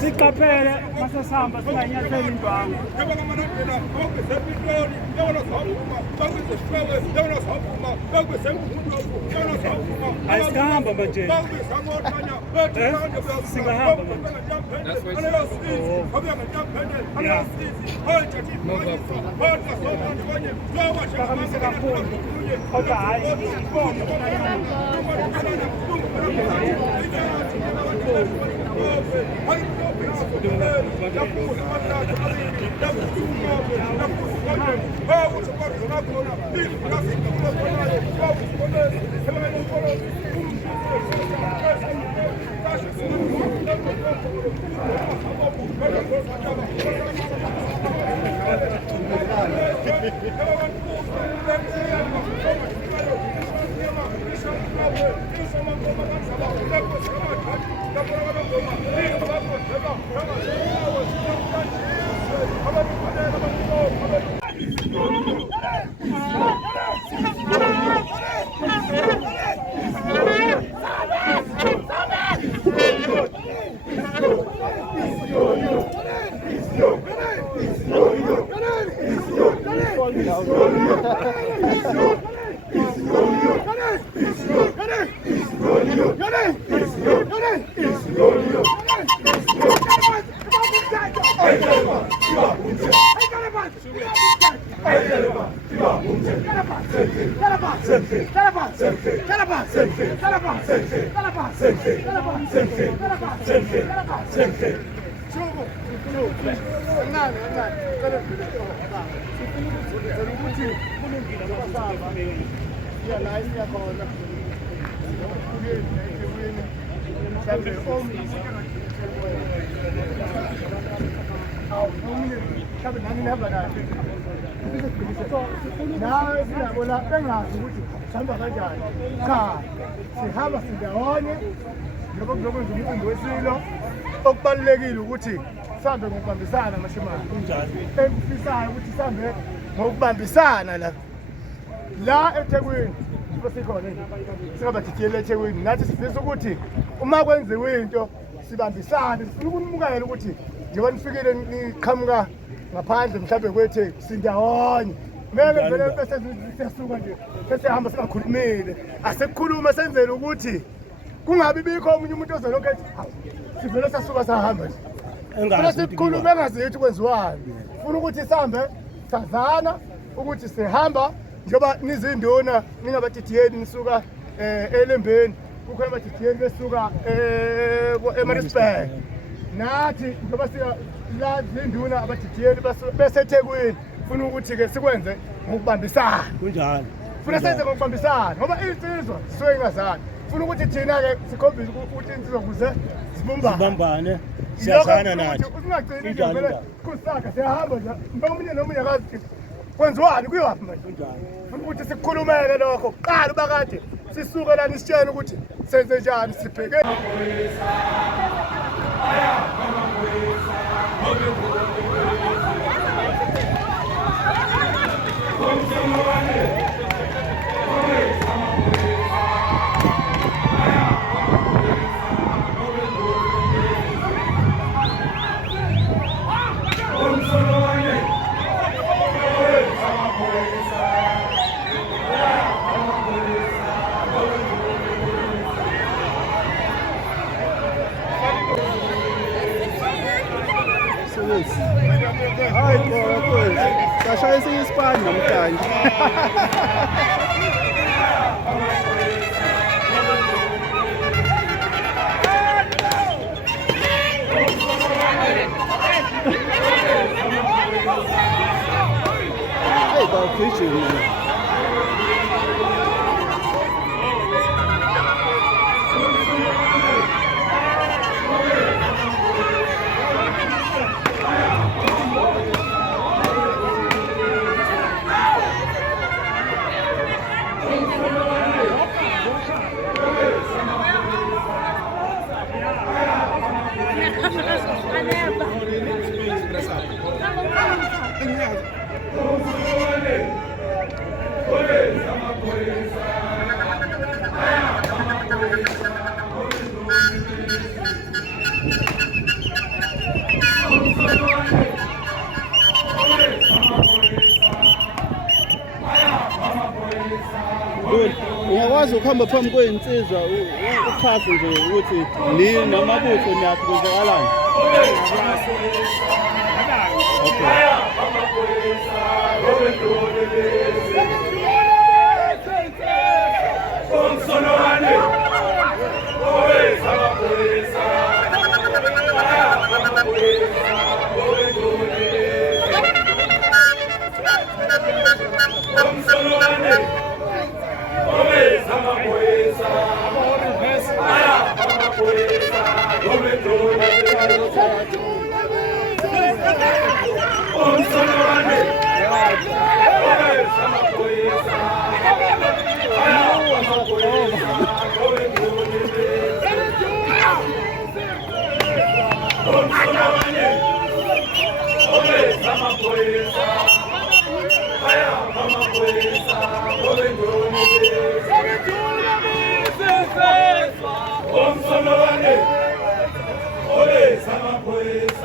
Siqaphele masasihamba singanyatheli indwangu. Ayisihamba manje. Singahamba manje. Okubalulekile ukuthi sihambe ngokubambisana mashemane engifisayo ukuthi sihambe ngokubambisana la eThekwini sikhona singabathithiyele eThekwini nathi sifisa ukuthi uma kwenziwe into sibambisane sifuna ukunimukela ukuthi njengoba nifikile niqhamuka ngaphandle mhlawumbe kwethu sindawonye mele vele bese siyasuka nje sesihamba singakhulumile asekukhuluma senzele ukuthi kungabi bikho omunye umuntu ozolokho ethi sivele sasuka sahamba nje engase sikhulume engazithi kwenziwani ufuna ukuthi sihambe sazana ukuthi sihamba njengoba nizinduna ningabathithiyeni nisuka elembeni kukhona abathithiyeni besuka eMaritzburg nathi njengoba siya la zinduna abathithiyeni beseThekwini ufuna ukuthi ke sikwenze ngokubambisana kunjalo ufuna senze ngokubambisana ngoba insizwa sisuke ingazani ufuna ukuthi thina ke sikhombise ukuthi insizwa kuze sibumbane siyazana nathi usingagcini nje vele kusaka siyahamba nje ngomunye nomunye akazi kwenziwani kuyiwaphi manje kunjalo ufuna ukuthi sikukhulumele lokho qala ubakade sisuke la nisitshela ukuthi senze njani sibheke manje. Hey, bawugijima mina. Ungakwazi ukuhamba phambi kwey'nsizwa uchaze nje ukuthi ni namabutho niyaphi kwenzakalani? Omsolwane, ole sama poesa.